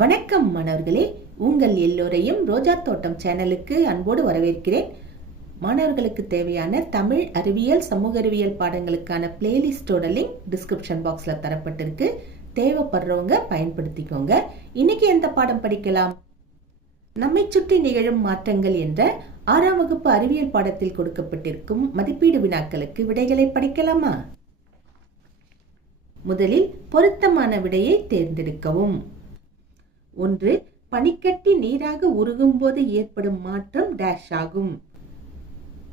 வணக்கம் மாணவர்களே, உங்கள் எல்லோரையும் ரோஜா தோட்டம் சேனலுக்கு அன்போடு வரவேற்கிறேன். மாணவர்களுக்கு தேவையான தமிழ், அறிவியல், சமூக அறிவியல் பாடங்களுக்கான பிளேலிஸ்டோட லிங்க் டிஸ்கிரிப்ஷன் பாக்ஸ்ல தரப்பட்டிருக்கு. தேவைப்படுறவங்க பயன்படுத்திக்கோங்க. இன்னைக்கு எந்த பாடம் படிக்கலாம்? நம்மை சுற்றி நிகழும் மாற்றங்கள் என்ற 6ஆம் வகுப்பு அறிவியல் பாடத்தில் கொடுக்கப்பட்டிருக்கும் மதிப்பீடு வினாக்களுக்கு விடைகளை படிக்கலாமா? முதலில் பொருத்தமான விடையை தேர்ந்தெடுக்கவும். 1. பனிக்கட்டி நீராக உருகும் போது ஏற்படும் மாற்றம் டேஷ் ஆகும்.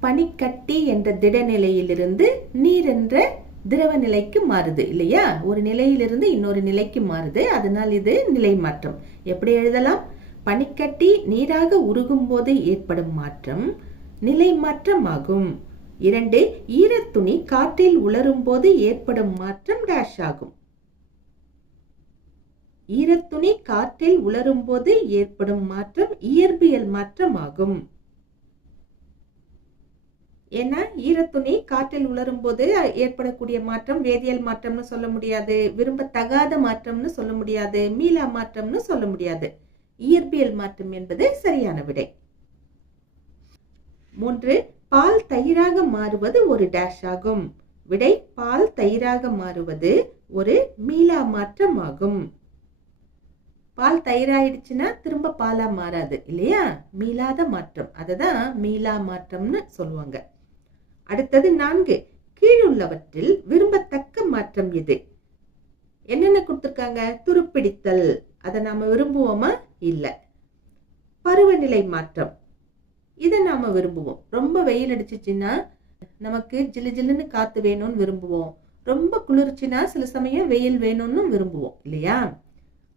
பனிக்கட்டி என்ற திடநிலையிலிருந்து நீர் என்ற திரவ நிலைக்கு மாறுது இல்லையா? ஒரு நிலையிலிருந்து இன்னொரு நிலைக்கு மாறுது, அதனால் இது நிலை மாற்றம். எப்படி எழுதலாம்? பனிக்கட்டி நீராக உருகும் போது ஏற்படும் மாற்றம் நிலை மாற்றம் ஆகும். 2. ஈரத்துணி காற்றில் உலரும் போது ஏற்படும் மாற்றம் டேஷ் ஆகும். ஈரத்துணி காற்றில் உலரும் போது ஏற்படும் மாற்றம் இயற்பியல் மாற்றம் ஆகும். ஏன்னா ஈரத்துணி காற்றில் உலரும் போது ஏற்படக்கூடிய மாற்றம் வேதியியல் மாற்றம்னு சொல்ல முடியாது, விரும்பத்தகாத மாற்றம்னு சொல்ல முடியாது, மீளா மாற்றம்னு சொல்ல முடியாது. இயற்பியல் மாற்றம் என்பது சரியான விடை. 3. பால் தயிராக மாறுவது ஒரு டேஷ் ஆகும். விடை பால் தயிராக மாறுவது ஒரு மீளா மாற்றம் ஆகும். பால் தயிராயிடுச்சுன்னா திரும்ப பாலா மாறாது இல்லையா? மீளாத மாற்றம், அததான் மீளா மாற்றம்னு சொல்லுவாங்க. அடுத்தது 4. கீழுள்ளவற்றில் விரும்பத்தக்க மாற்றம் எது? என்னென்ன கொடுத்திருக்காங்க? துருப்பிடித்தல், அதை நாம விரும்புவோமா? இல்ல. பருவநிலை மாற்றம், இதை நாம விரும்புவோம். ரொம்ப வெயில் அடிச்சுச்சுன்னா நமக்கு ஜிலு ஜிலுன்னு காத்து வேணும்னு விரும்புவோம். ரொம்ப குளிர்ச்சினா சில சமயம் வெயில் வேணும்னு விரும்புவோம் இல்லையா?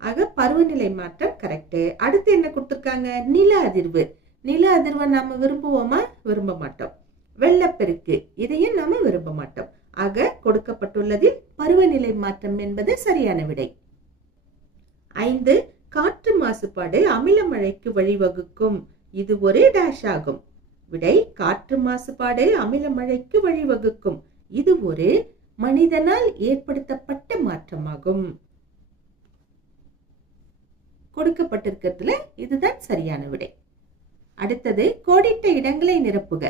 ஆக பருவநிலை மாற்றம் கரெக்ட். அடுத்து என்ன கொடுத்திருக்காங்க? நில அதிர்வு. நில அதிர்வை நாம விரும்புவோமா? விரும்ப மாட்டோம். வெள்ளப்பெருக்கு, இதையும் நாம விரும்ப மாட்டோம். ஆக கொடுக்கப்பட்டுள்ளதில் பருவநிலை மாற்றம் என்பது சரியான விடை. 5. காற்று மாசுபாடு அமில மழைக்கு வழிவகுக்கும். இது ஒரு டேஷ் ஆகும். விடை காற்று மாசுபாடு அமில மழைக்கு வழிவகுக்கும். இது ஒரு மனிதனால் ஏற்படுத்தப்பட்ட மாற்றமாகும். கொடுக்கப்பட்டிருக்கிறதுல இதுதான் சரியான விடை. அடுத்தது கோடிட்ட இடங்களை நிரப்புக.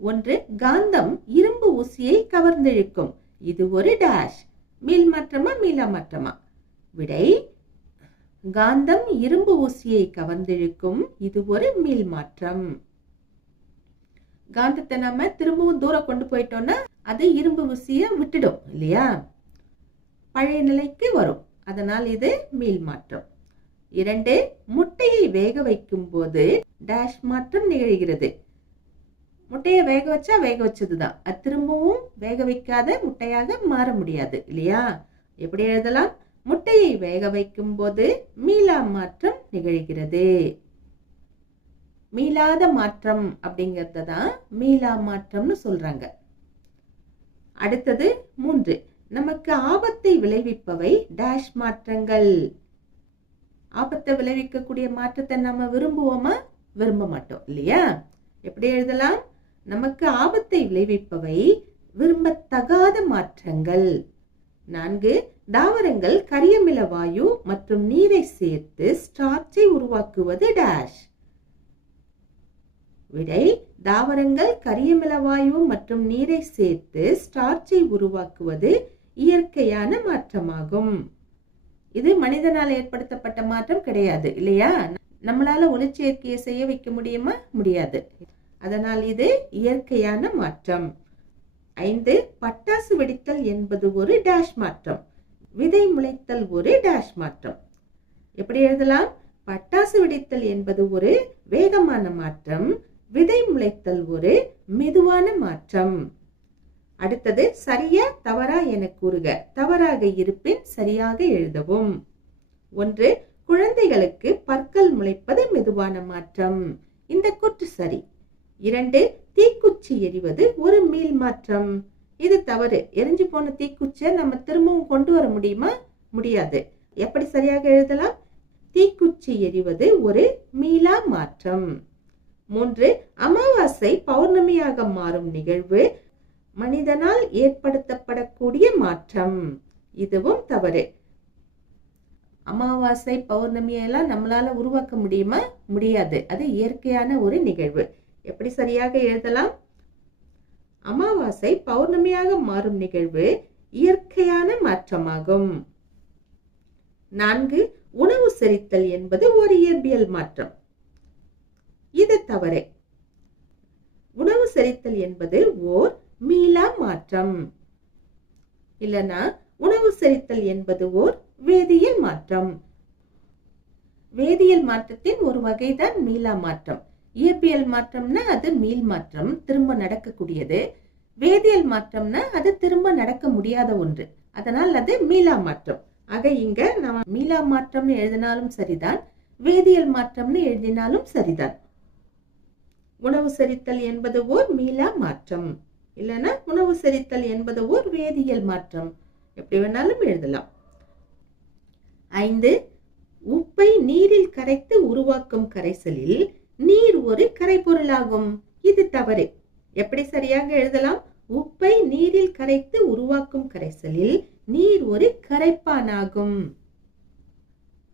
1. காந்தம் இரும்பு ஊசியை கவர்ந்திழுக்கும். இது ஒரு டேஷ். மீள் மாற்றமா மீளா மாற்றமா? விடை காந்தம் இரும்பு ஊசியை கவர்ந்திழுக்கும். இது ஒரு மீள் மாற்றம். காந்தத்தை நாம திரும்பவும் தூரம் கொண்டு போயிட்டோம்னா அது இரும்பு ஊசியை விட்டுடும் இல்லையா? பழைய நிலைக்கு வரும். அதனால் இது மீள் மாற்றம். 2. முட்டையை வேக வைக்கும் போது டேஷ் மாற்றம் நிகழ்கிறது. முட்டையை வேக வச்சா வேக வச்சதுதான், அது திரும்பவும் வேக வைக்காத முட்டையாக மாற முடியாது இல்லையா? எப்படி எழுதலாம்? முட்டையை வேக வைக்கும் போது மீளா மாற்றம் நிகழ்கிறது. மீளாத மாற்றம் அப்படிங்கறத தான் மீளா மாற்றம்னு சொல்றாங்க. அடுத்தது 3. நமக்கு ஆபத்தை விளைவிப்பவை டேஷ் மாற்றங்கள். ஆபத்தை விளைவிக்கக்கூடிய மாற்றத்தை நம்ம விரும்புவோமா? விரும்ப மாட்டோம் இல்லையா? எப்படி எழுதலாம்? நமக்கு ஆபத்தை விளைவிப்பவை விரும்பத்தகாத மாற்றங்கள். 4. தாவரங்கள் கரியமில வாயு மற்றும் நீரை சேர்த்து ஸ்டார்ச்சை உருவாக்குவது டேஷ். விடை தாவரங்கள் கரியமில வாயு மற்றும் நீரை சேர்த்து ஸ்டார்ச்சை உருவாக்குவது இயற்கையான மாற்றமாகும். இது மனிதனால் ஏற்படுத்தப்பட்ட மாற்றம் கிடையாது இல்லையா? நம்மளால ஒளிச்சேர்க்கையை செய்ய வைக்க முடியுமா? முடியாது. அதனால் இது இயற்கையான மாற்றம். 5. பட்டாசு வெடித்தல் என்பது ஒரு டேஷ் மாற்றம். விதை முளைத்தல் ஒரு டேஷ் மாற்றம். எப்படி எழுதலாம்? பட்டாசு வெடித்தல் என்பது ஒரு வேகமான மாற்றம். விதை முளைத்தல் ஒரு மெதுவான மாற்றம். அடுத்தது சரியா தவறா என கூறுக. தவறாக இருப்பின் சரியாக எழுதவும். 1. குழந்தைகளுக்கு பற்கள் முளைப்பது மெதுவான மாற்றம். இந்த கூற்று சரி. 2. தீக்குச்சி எரிவது ஒரு மீள் மாற்றம். இது தவறு. எரிஞ்சு போன தீக்குச்சியை நம்ம திரும்பவும் கொண்டு வர முடியுமா? முடியாது. எப்படி சரியாக எழுதலாம்? தீக்குச்சி எரிவது ஒரு மீளா மாற்றம். 3. அமாவாசை பௌர்ணமியாக மாறும் நிகழ்வு மனிதனால் ஏற்படுத்தப்படக்கூடிய மாற்றம். இதுவும் தவறு. அமாவாசை பௌர்ணமியெல்லாம் நம்மளால உருவாக்க முடியுமா? முடியாது. அது இயற்கையான ஒரு நிகழ்வு. எப்படி சரியாக எழுதலாம்? அமாவாசை பௌர்ணமியாக மாறும் நிகழ்வு இயற்கையான மாற்றமாகும். 4. உணவு செரித்தல் என்பது ஒரு இயற்பியல் மாற்றம். இது தவறு. உணவு செரித்தல் என்பது ஓர் மீளா மாற்றம். இல்லனா உணவு செரித்தல் என்பது ஓர் வேதியியல் மாற்றம். வேதியியல் மாற்றத்தின் ஒரு வகைதான் மீளா மாற்றம். இயற்பியல் மாற்றம்னா அது மீள் மாற்றம், திரும்ப நடக்கக்கூடியது. வேதியியல் மாற்றம்னா அது திரும்ப நடக்க முடியாத ஒன்று, அதனால் அது மீளா மாற்றம். ஆக இங்க நாம மீளா மாற்றம்னு எழுதினாலும் சரிதான், வேதியியல் மாற்றம்னு எழுதினாலும் சரிதான். உணவு செரித்தல் என்பது ஓர் மீளா மாற்றம், இல்லைன்னா உணவு செரித்தல் என்பது ஓர் வேதியியல் மாற்றம், எப்படி வேணாலும் எழுதலாம். 5. உப்பை நீரில் கரைத்து உருவாக்கும் கரைசலில் நீர் ஒரு கரைபொருளாகும். இது தவறு. எப்படி சரியாக எழுதலாம்? உப்பை நீரில் கரைத்து உருவாக்கும் கரைசலில் நீர் ஒரு கரைப்பானாகும்.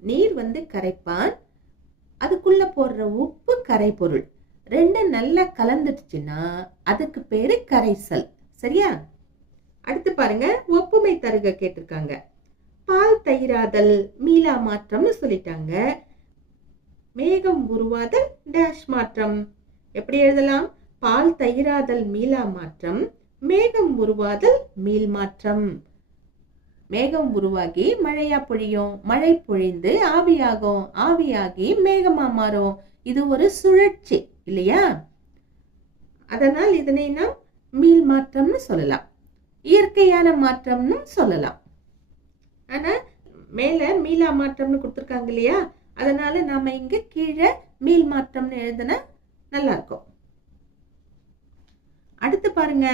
நீர் கரைப்பான், அதுக்குள்ள போடுற உப்பு கரைபொருள். ரெண்டும் நல்லா கலந்துடுச்சுன்னா அதுக்கு பேரு கரைசல். சரியா? அடுத்து பாருங்க, ஒப்புமை தருக கேட்டிருக்காங்க. பால் தயிராதல் மீளா மாற்றம்னு சொல்லிட்டாங்க. மேகம் உருவாதல் டேஷ் மாற்றம். எப்படி எழுதலாம்? பால் தயிராதல் மீளா மாற்றம், மேகம் உருவாதல் மீள் மாற்றம். மேகம் உருவாகி மழையா பொழியும், மழை பொழிந்து ஆவியாகும், ஆவியாகி மேகமா மாறும். இது ஒரு சுழற்சி இல்லையா? அதனால் இதனை நாம் மீள் மாற்றம்னு சொல்லலாம், இயற்கையான மாற்றம்னு சொல்லலாம். ஆனா மேல மீளா மாற்றம்னு கொடுத்திருக்காங்க இல்லையா, அதனால நாம இங்க கீழே மீள் மாற்றம்னு எழுதுனா நல்லா இருக்கும். அடுத்து பாருங்க,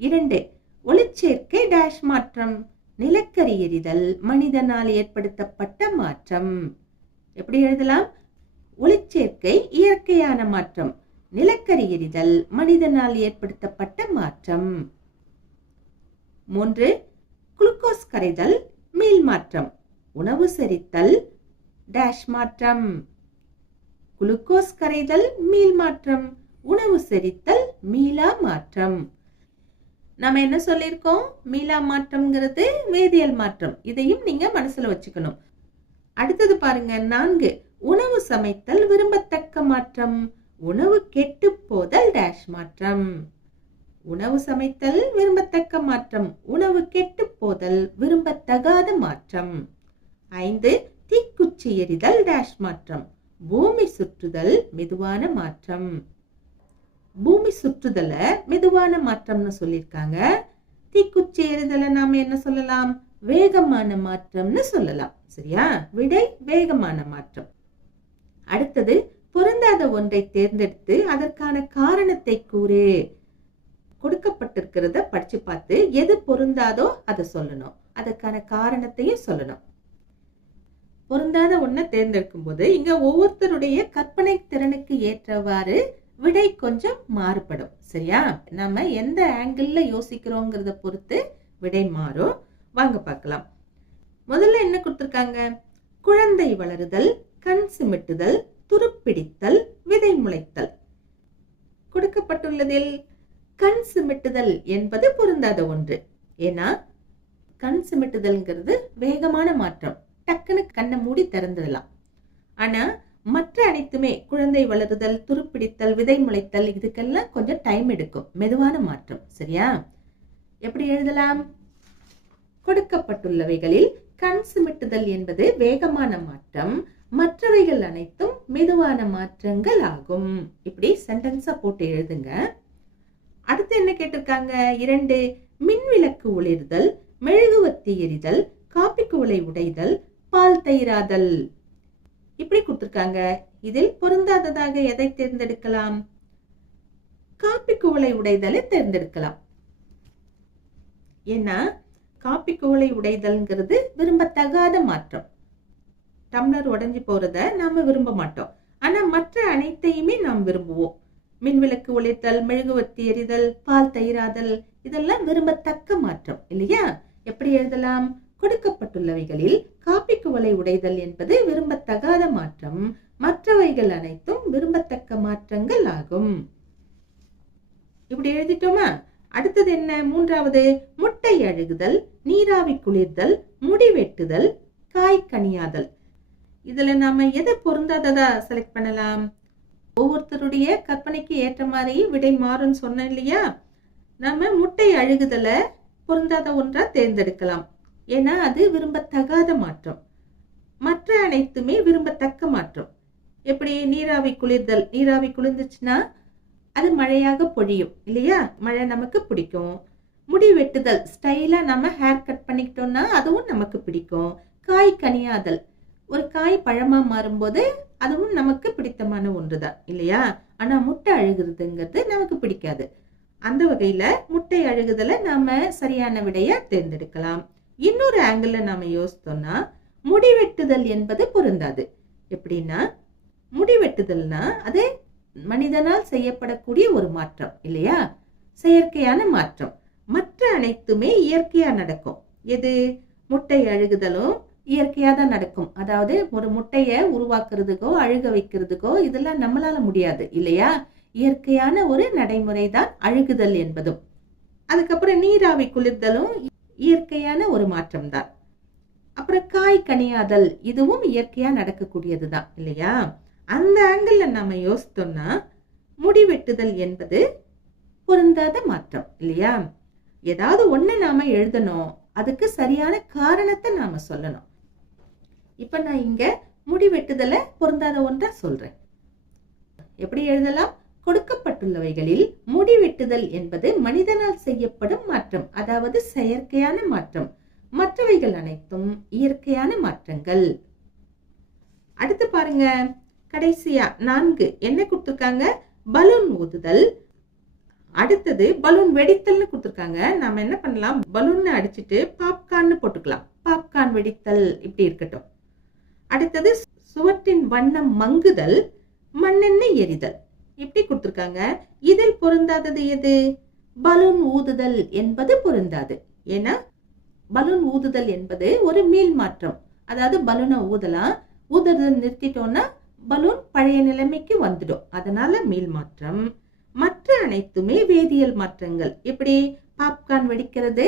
2. ஒளிச்சேர்க்கை டேஷ் மாற்றம். நிலக்கரி எரிதல் மனிதனால் ஏற்படுத்தப்பட்ட மாற்றம். எப்படி எழுதலாம்? ஒளிச்சேர்க்கை இயற்கையான மாற்றம், நிலக்கரி எரிதல் மனிதனால் ஏற்படுத்தப்பட்ட மாற்றம். 3. குளுக்கோஸ் கரைதல் மீள் மாற்றம். உணவு செரித்தல் டேஷ் மாற்றம். குளுக்கோஸ் கரைதல் மீள் மாற்றம், உணவு செரித்தல் மீளா மாற்றம். நாம என்ன சொல்லியிருக்கோம்? மீளா மாற்றம்ங்கிறது வேதியியல் மாற்றம். இதையும் நீங்க மனசுல வச்சுக்கணும். அடுத்தது பாருங்க, 4. உணவு சமைத்தல் விரும்பத்தக்க மாற்றம். உணவு கெட்டு போதல் டேஷ் மாற்றம். உணவு சமைத்தல் விரும்பத்தக்க மாற்றம், உணவு கெட்டு போதல் விரும்பத்தகாத மாற்றம். 5. தீக்குச்சி எரிதல் டேஷ் மாற்றம். பூமி சுற்றுதல் மெதுவான மாற்றம். பூமி சுற்றுதல மெதுவான மாற்றம்னு சொல்லியிருக்காங்க. தீக்குச்சி எரிதலை நாம என்ன சொல்லலாம்? வேகமான மாற்றம்னு சொல்லலாம். சரியா? விடை வேகமான மாற்றம். அடுத்தது, பொருந்தாத ஒன்றை தேர்ந்தெடுத்து அதற்கான காரணத்தை கூறு. கொடுக்கப்பட்டிருக்கிறத படிச்சு பார்த்து எது பொருந்தாதோ அதை சொல்லணும், அதற்கான காரணத்தையும் சொல்லணும். பொருந்தாத ஒன்றை தேர்ந்தெடுக்கும் போது இங்க ஒவ்வொருத்தருடைய கற்பனை திறனுக்கு ஏற்றவாறு விடை கொஞ்சம் மாறுபடும். சரியா? நம்ம எந்த ஆங்கிள் யோசிக்கிறோங்கிறத பொறுத்து விடை மாறும். வாங்க பார்க்கலாம். முதல்ல என்ன கொடுத்திருக்காங்க? குழந்தை வளருதல், கண் சிமிட்டுதல், துருப்பிடித்தல், விதை முளைத்தல். கொடுக்கப்பட்டுள்ளதில் கண் சிமிட்டுதல் என்பது பொருந்தாத ஒன்று. ஏன்னா கண் சிமிட்டுதல்ங்கிறது வேகமான மாற்றம், டக்குன்னு கண்ணை மூடி திறந்துடலாம். ஆனா மற்ற அனைத்துமே குழந்தை வளருதல், துருப்பிடித்தல், விதை முளைத்தல், இதுக்கெல்லாம் கொஞ்சம் டைம் எடுக்கும், மெதுவான மாற்றம். சரியா? எப்படி எழுதலாம்? கொடுக்கப்பட்டுள்ளவைகளில் கண் சிமிட்டுதல் என்பது வேகமான மாற்றம், மற்றவைகள் அனைத்தும் மெதுவான மாற்றங்கள் ஆகும். இப்படி சென்டென்ஸா போட்டு எழுதுங்க. அடுத்து என்ன கேட்டிருக்காங்க? 2. மின்விளக்கு ஒளிர்தல், மெழுகுவர்த்தி எரிதல், காப்பி குவளை உடைதல், பால் தயிராதல். இப்படி கொடுத்திருக்காங்க. இதில் பொருந்தாததாக எதை தேர்ந்தெடுக்கலாம்? காப்பி குவளை உடைதலை தேர்ந்தெடுக்கலாம். ஏன்னா காப்பி குவளை உடைதல்ங்கிறது விரும்பத்தகாத மாற்றம். டம்ளர் உடைஞ்சு போறத நாம விரும்ப மாட்டோம், ஆனா மற்ற அனைத்தையுமே நாம் விரும்புவோம். மின்விளக்கு ஒளிர்தல், மெழுகுவர்த்தி எரிதல், பால் தயிராதல், இதெல்லாம் விரும்பத்தக்க மாற்றம் இல்லையா? எப்படி எழுதலாம்? கொடுக்கப்பட்டுள்ளவைகளில் காப்பி குவளை உடைதல் என்பது விரும்பத்தகாத மாற்றம், மற்றவைகள் அனைத்தும் விரும்பத்தக்க மாற்றங்கள் ஆகும். இப்படி எழுதிட்டோமா? அடுத்தது என்ன? மூன்றாவது, முட்டை அழுகுதல், நீராவி குளிர்தல், முடி வெட்டுதல், காய் கனியாதல். இதுல நாம எதை பொருந்தாததா செலக்ட் பண்ணலாம்? ஒவ்வொருத்தருடைய கற்பனைக்கு ஏற்ற மாதிரி விடை மாறும் சொன்னேன் இல்லையா? நம்ம முட்டை அழுகுதல பொருந்தாத ஒன்றா தேர்ந்தெடுக்கலாம். ஏன்னா அது விரும்பத்தகாத மாற்றம். மற்ற அனைத்துமே விரும்பத்தக்க மாற்றம். எப்படி? நீராவி குளிர்தல். நீராவி குளிர்ந்துச்சுன்னா அது மழையாக பொழியும் இல்லையா? மழை நமக்கு பிடிக்கும். முடி வெட்டுதல், ஸ்டைலா நம்ம ஹேர் கட் பண்ணிக்கிட்டோம்னா அதுவும் நமக்கு பிடிக்கும். காய் கனியாதல், ஒரு காய் பழமா மாறும்போது அதுவும் நமக்கு பிடித்தமான ஒன்றுதான் இல்லையா? ஆனா முட்டை அழுகுறதுங்கிறது நமக்கு பிடிக்காது. அந்த வகையில முட்டை அழுகுதலை நாம சரியான விடையா தேர்ந்தெடுக்கலாம். இன்னொரு ஆங்கிள் நாம யோசித்தோம்னா முடி வெட்டுதல் என்பது பொருந்தாது. எப்படின்னா, முடி வெட்டுதல்னா அது மனிதனால் செய்யப்படக்கூடிய ஒரு மாற்றம் இல்லையா? செயற்கையான மாற்றம். மற்ற அனைத்துமே இயற்கையா நடக்கும். எது? முட்டை அழுகுதலும் இயற்கையா தான் நடக்கும். அதாவது ஒரு முட்டைய உருவாக்குறதுக்கோ அழுக வைக்கிறதுக்கோ இதெல்லாம் நம்மளால முடியாது இல்லையா? இயற்கையான ஒரு நடைமுறை தான் அழுகுதல் என்பதும். அதுக்கப்புறம் நீராவி குளிர்தலும் இயற்கையான ஒரு மாற்றம் தான். அப்புறம் காய் கனியாதல், இதுவும் இயற்கையா நடக்கக்கூடியதுதான் இல்லையா? அந்த ஆங்கிள் நாம யோசித்தோம்னா முடி வெட்டுதல் என்பது பொருந்தாத மாற்றம் இல்லையா? ஏதாவது ஒண்ணு நாம எழுதணும், அதுக்கு சரியான காரணத்தை நாம சொல்லணும். இப்ப நான் இங்க முடி வெட்டுதல பொருந்தாத ஒன்றா சொல்றேன். எப்படி எழுதலாம்? கொடுக்கப்பட்டுள்ளவைகளில் முடி வெட்டுதல் என்பது மனிதனால் செய்யப்படும் மாற்றம், அதாவது செயற்கையான மாற்றம். மற்றவைகள் அனைத்தும் இயற்கையான மாற்றங்கள். அடுத்து பாருங்க, கடைசியா 4 என்ன கொடுத்திருக்காங்க? பலூன் ஊதுதல். அடுத்தது பலூன் வெடித்தல்னு கொடுத்திருக்காங்க. நாம என்ன பண்ணலாம்? பலூன் அடிச்சுட்டு பாப்கார்ன் போட்டுக்கலாம். பாப்கார்ன் வெடித்தல் இப்படி இருக்கட்டும். அடுத்தது சுவற்றின் வண்ணம் மங்குதல், மண்ணெண்ணெய் எரிதல் இப்படி கொடுத்திருக்காங்க. இதில் பொருந்தாதது எது? பலூன் ஊதுதல் என்பது பொருந்தாது. ஏன்னா பலூன் ஊதுதல் என்பது ஒரு மீள் மாற்றம். அதாவது பலூனை ஊதலாம், ஊதுறதை நிறுத்திட்டோம்னா பலூன் பழைய நிலைமைக்கு வந்துடும். அதனால மீள் மாற்றம். மற்ற அனைத்துமே வேதியியல் மாற்றங்கள். எப்படி? பாப்கார்ன் வெடிக்கிறது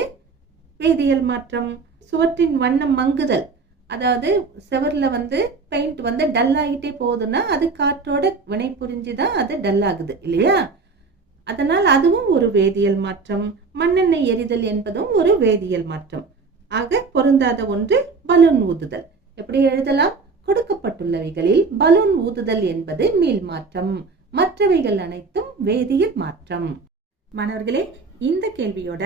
வேதியியல் மாற்றம். சுவற்றின் வண்ணம் மங்குதல், அதாவது செவர்ல பெயிண்ட் டல் ஆகிட்டே போகுதுன்னா அது காற்றோட வினை புரிஞ்சுதான் அது டல் ஆகுது இல்லையா? அதனால் அதுவும் ஒரு வேதியியல் மாற்றம். மண்ணெண்ணெய் எரிதல் என்பதும் ஒரு வேதியியல் மாற்றம். ஆக பொருந்தாத ஒன்று பலூன் ஊதுதல். எப்படி எழுதலாம்? கொடுக்கப்பட்டுள்ளவைகளில் பலூன் ஊதுதல் என்பது மீள் மாற்றம், மற்றவைகள் அனைத்தும் வேதியியல் மாற்றம். மாணவர்களே, இந்த கேள்வியோட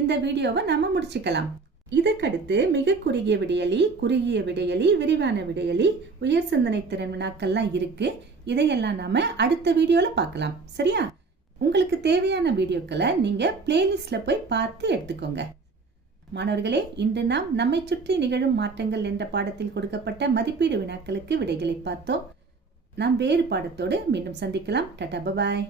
இந்த வீடியோவை நாம முடிச்சுக்கலாம். இதற்கடுத்து மிக குறுகிய விடையலி, விரிவான விடையலி, உயர் சிந்தனை திறன் வினாக்கள்லாம் இருக்கு. இதையெல்லாம் நாம அடுத்த வீடியோல பார்க்கலாம். சரியா? உங்களுக்கு தேவையான வீடியோக்களை நீங்க பிளேலிஸ்ட்ல போய் பார்த்து எடுத்துக்கோங்க. மாணவர்களே, இன்று நாம் நம்மை சுற்றி நிகழும் மாற்றங்கள் என்ற பாடத்தில் கொடுக்கப்பட்ட மதிப்பீடு வினாக்களுக்கு விடைகளை பார்த்தோம். நாம் வேறு பாடத்தோடு மீண்டும் சந்திக்கலாம். Tata, bye bye.